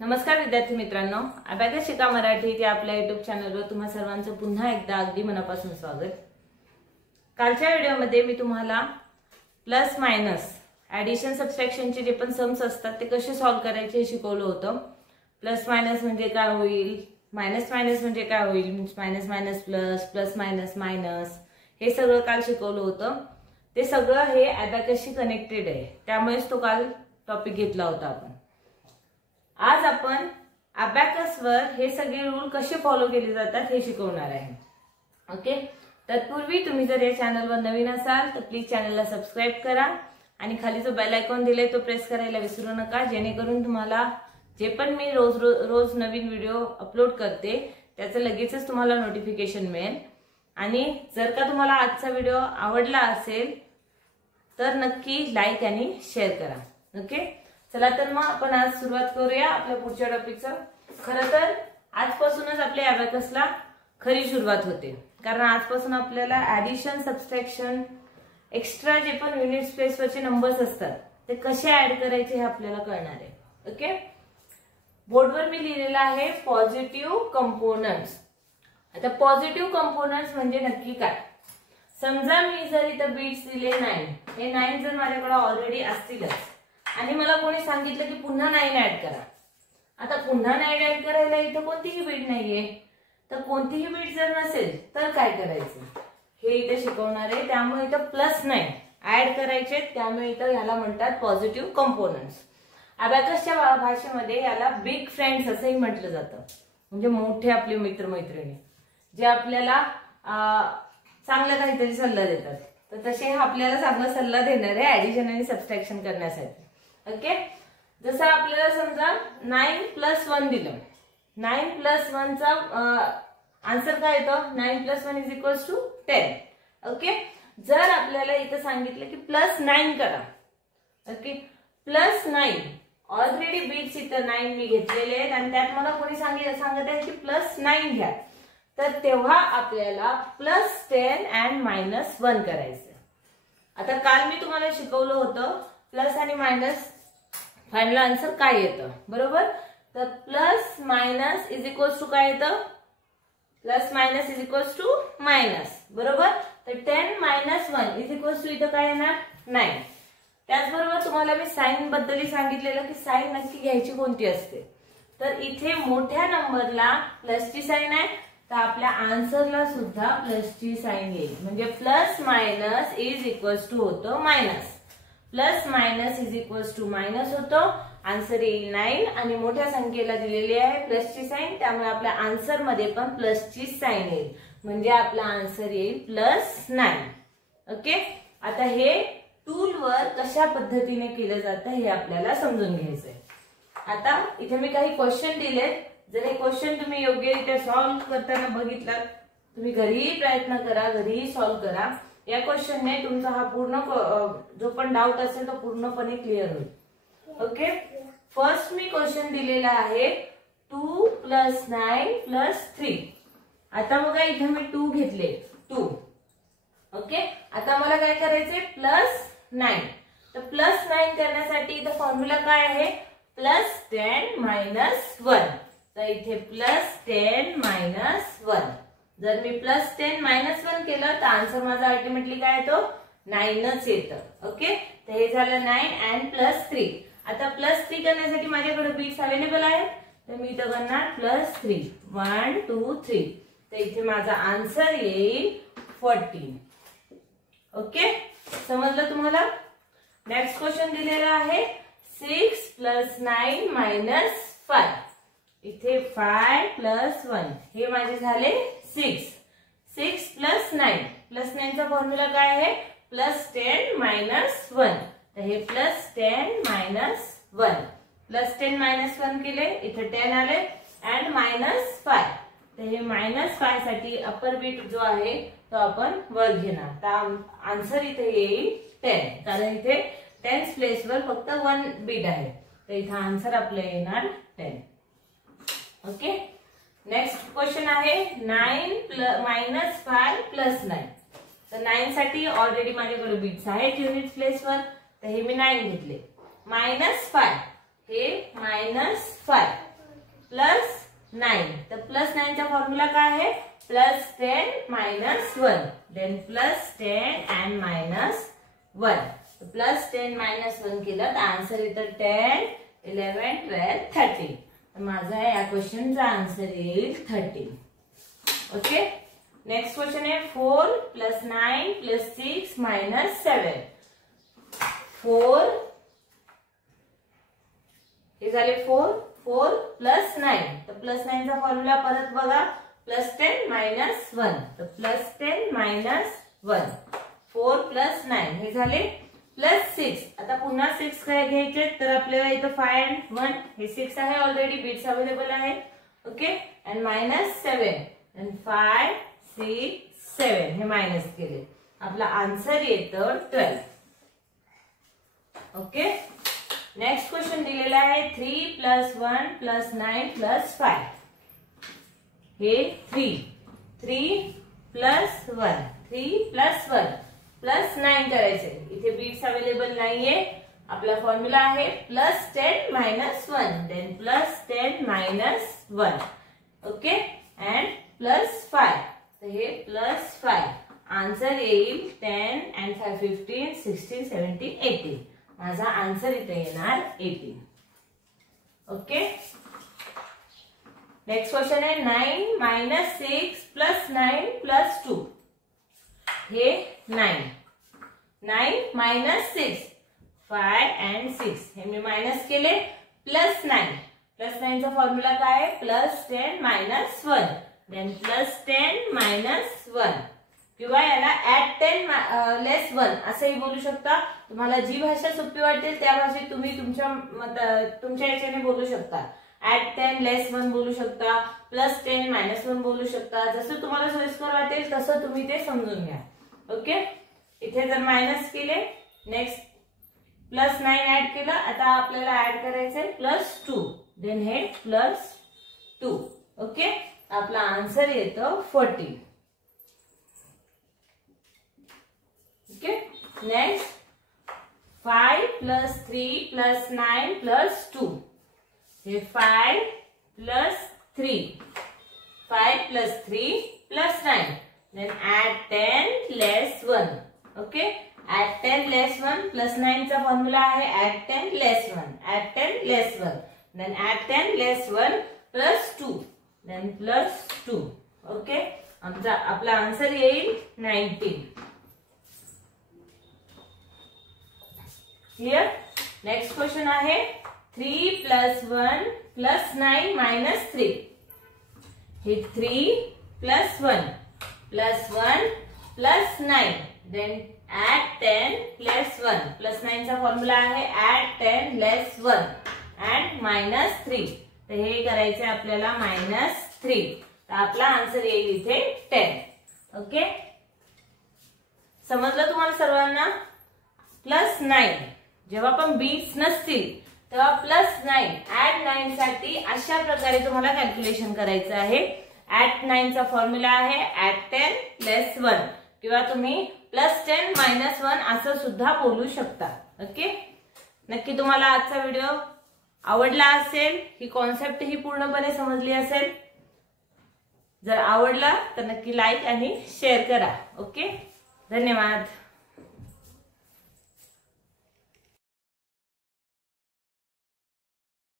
नमस्कार विद्यार्थी मित्रांनो, अबॅकस शिका मराठी या आपल्या YouTube चॅनलवर तुम्हा सर्वांचं पुन्हा एकदा अगदी मनापासून स्वागत। कालच्या व्हिडिओमध्ये मी तुम्हाला प्लस मायनस ॲडिशन सबट्रॅक्शनचे जे पण सम्स असतात ते कसे सॉल्व्ह करायचे हे शिकवलं होतं। प्लस मायनस म्हणजे काय होईल, मायनस मायनस म्हणजे काय होईल, minus minus plus, plus minus minus, हे सगळं काल शिकवलं होतं। ते सगळं हे अबॅकसशी कनेक्टेड आहे, त्यामुळेच तो काल टॉपिक घेतला होता आपण। आज आपण अबॅकसवर हे सगळे रूल कसे फॉलो केले जातात हे शिकवणार आहे। ओके, तत्पूर्वी तुम्ही जर या चॅनलवर नवीन असाल तर प्लीज चॅनलला सबस्क्राइब करा आणि खाली जो बेल आयकॉन दिलाय तो प्रेस करायला विसरू नका, जेणेकरून तुम्हाला जे पण मी रोज नवीन व्हिडिओ अपलोड करते त्याचं लगेचच तुम्हाला नोटिफिकेशन मिळेल। आणि जर का तुम्हाला आजचा व्हिडिओ आवडला असेल तर नक्की लाईक आणि शेअर करा। ओके, चला तर मग आपण आज सुरुवात करूया आपल्या पुढच्या टॉपिकचं। खरं तर आजपासूनच आपल्या अबॅकसला खरी सुरुवात होते, कारण आजपासून आपल्याला ॲडिशन सबट्रॅक्शन एक्स्ट्रा जे पण युनिट स्पेसवरचे नंबर्स असतात ते कसे ऍड करायचे हे आपल्याला कळणार आहे। ओके, बोर्डवर मी लिहिलेलं आहे पॉझिटिव्ह कंपोनंट्स। आता पॉझिटिव्ह कंपोनंट्स म्हणजे नक्की काय? समजा मी जर इथं बीट्स दिले 9, हे 9 जर माझ्याकडे ऑलरेडी असतीलच आणि मला कोणी सांगितलं की पुन्हा 9 ऍड करा। आता पुन्हा 9 ऍड करायला इथं कोणतीही बीट नाहीये, तर कोणतीही बीट जर नसेल तर काय करायचं हे इथे शिकवणार आहे। त्यामुळे इथं प्लस 9 ऍड करायचे, त्यामुळे इथं याला म्हणतात पॉझिटिव्ह कंपोनंट्स। अबॅकसच्या भाषेमध्ये याला बिग फ्रेंड्स असंही म्हटलं जातं, म्हणजे मोठे आपले मित्रमैत्रिणी जे आपल्याला चांगला काहीतरी सल्ला देतात, तर तसे हे आपल्याला चांगला सल्ला देणार आहे ऍडिशन आणि सबट्रॅक्शन करण्यासाठी। ओके, जसं आपल्याला समजा 9 + 1 दिलं, 9 + 1 चा आन्सर काय येतो? 9 + 1 = 10। ओके, जर आपल्याला इथं सांगितलं की +9 करा, ओके, +9 ऑलरेडी बीट्स इथं 9 मी घेतलेले आहेत आणि त्यात मला कोणी सांगत आहे की +9 घ्या, तर तेव्हा आपल्याला +10 and -1 करायचं। आता काल मी तुम्हाला शिकवलं होतं प्लस आणि मायनस फायनल आन्सर काय येतं, बरोबर? तर प्लस मायनस = काय येतं? प्लस मायनस = बरोबर? तर 10 - 1 इथं काय येणार? 9। त्याचबरोबर तुम्हाला मी साइन बद्दल सांगितलेलं की साइन नक्की घ्यायची कोणती असते, तर इथे मोठ्या नंबरला प्लसची साइन आहे, तर आपल्या आन्सरला सुद्धा प्लसची साइन येईल, म्हणजे प्लस मायनस होतो मायनस, प्लस मायनस मायनस होतो, आन्सर येईल 9 आणि मोठ्या संख्येला दिलेली आहे प्लसची साइन, त्यामुळे आपल्या आन्सर मध्ये पण प्लसची साइन येईल, म्हणजे आपला आन्सर येईल +9। ओके, आता हे टूलवर कशा पद्धतीने केलं जातं हे आपल्याला समजून घ्यायचंय। आता इथे मी काही क्वेश्चन दिलेत, जर हे क्वेश्चन तुम्ही योग्यरित्या सॉल्व्ह करताना बघितलात, तुम्ही घरीही प्रयत्न करा, घरीही सॉल्व्ह करा। या क्वेश्चनने तुमचा हा पूर्ण जो पण डाऊट असेल तो पूर्णपणे क्लिअर होईल। ओके, फर्स्ट मी क्वेश्चन दिलेला आहे 2 + 9 + 3। आता बघा इथे मी 2 घेतले, 2। ओके, आता मला काय करायचंय? +9। तर +9 करण्यासाठी इथं फॉर्म्युला काय आहे? +10 - 1। तर इथे +10 - 1। जर मी +10 - 1 केलं तर आन्सर माझा अल्टिमेटली काय येतो? 9च येतं। ओके, तर हे झालं 9 and +3। आता +3 करण्यासाठी माझ्याकडे बीट्स अवेलेबल आहेत, तर मी इथं करणार +3, 1 2 3, तर इथे माझा आन्सर येईल 14। ओके, समजलं तुम्हाला? नेक्स्ट क्वेश्चन दिलेला आहे 6 + 9 - 5। इथे 5 + 1 हे माझे झाले 6। 6 + 9 +9 चा फॉर्म्युला काय आहे? +10 - 1। तर हे +10 - 1, +10 - 1 केले, इथे 10 आले and -5, तर हे -5 साठी अपर बीट जो आहे तो आपण वर घेणार, तर आन्सर इथे येईल 10, कारण इथे 10th प्लेसवर फक्त 1 बीट आहे, तर इथे आन्सर आपलं येणार 10। ओके, नेक्स्ट क्वेश्चन आहे 9 - 5 + 9। तर 9 साठी ऑलरेडी माझ्याकडे बीट्स आहेत युनिट प्लेसवर, तर हे मी 9 घेतले, -5 हे -5, फॉर्म्युला काय आहे? +10 - 1. Then +10 and -1. +10 - 1 केलं तर आन्सर येतं 10, 11, 12, 13. तर माझा या क्वेश्चनचा आन्सर येईल 13. ओके. नेक्स्ट क्वेश्चन आहे 4 + 9 + 6 - 7. 4 हे झाले 4 + 9. तर +9 चा फॉर्म्युला परत बघा. +10 - 1. तर +10 - 1. 4 + 9 हे झाले +6. आता पुन्हा 6 काय घ्यायचे तर आपल्याला इथं 5 and 1 हे 6 आहे ऑलरेडी, बिट्स अवेलेबल आहेत. ओके. आणि -7 आणि 5, 6, 7 हे मायनस केले. आपला आन्सर येतं 12. ओके. नेक्स्ट क्वेश्चन दिलेला आहे 3 + 1 + 9 + 5. हे 3 + 1 + 9 करायचे. इथे बीट्स अवेलेबल नाहीये. आपला फॉर्म्युला आहे +10 - 1. देन +10 - 1. ओके. अँड +5. तर हे +5. आन्सर येईल 10 and 5, 15, 16, 17, 18. माझा आन्सर इथे येणार 18. ओके. नेक्स्ट क्वेश्चन आहे 9 - 6 + 9 + 2. हे 9 - 6 5 and 6 हे मी मायनस केले. +9 +9 चा फॉर्म्युला काय आहे? +10 - 1. देन +10 - 1 किंवा याला @10 - 1 असंही बोलू शकता. तुम्हाला जी भाषा सोपी वाटेल त्या भाषेत तुम्ही तुमच्या याच्याने बोलू शकता. @10 - 1 बोलू शकता. +10 - 1 बोलू शकता. जसं तुम्हाला सोयीस्कर वाटेल तसं तुम्ही ते समजून घ्या. ओके. इथे जर मायनस केले, नेक्स्ट +9 ऍड केलं. आता आपल्याला ऍड करायचंय +2. देन हे +2. ओके. आपला आन्सर येतं 40. ओके. नेक्स्ट 5 + 3 + 9 + 2. हे 5 + 3 + 3 + 9. Then add 10 - 1. Okay. Add 10 - 1 +9 चा फॉर्म्युला आहे add 10 - 1. Add 10 - 1. Then add 10 - 1 +2. Then +2. Okay. आपला आन्सर येईल 19. क्लियर. नेक्स्ट क्वेश्चन आहे 3 + 1 + 9 - 3. हे 3 + 1 + 1 + 9. Then add 10 + 1. +9 चा फॉर्म्युला आहे add 10 + 1 and -3. तर हे करायचे आपल्याला -3. तर आपला आन्सर येईल इथे 10. ओके. समजलं तुम्हाला सर्वांना? +9 जेव्हा पण बीट्स नसतील तेव्हा +9 ऍड 9 साठी अशा प्रकारे तुम्हाला कॅल्क्युलेशन करायचं आहे. ऍड 9 चा फॉर्म्युला आहे ऍड 10 + 1 किंवा तुम्ही +10 - 1 असं सुद्धा बोलू शकता. ओके. नक्की तुम्हाला आजचा व्हिडिओ आवडला असेल. ही कॉन्सेप्ट ही पूर्णपणे समजली असेल. जर आवडला तर नक्की लाईक आणि शेअर करा. ओके. धन्यवाद.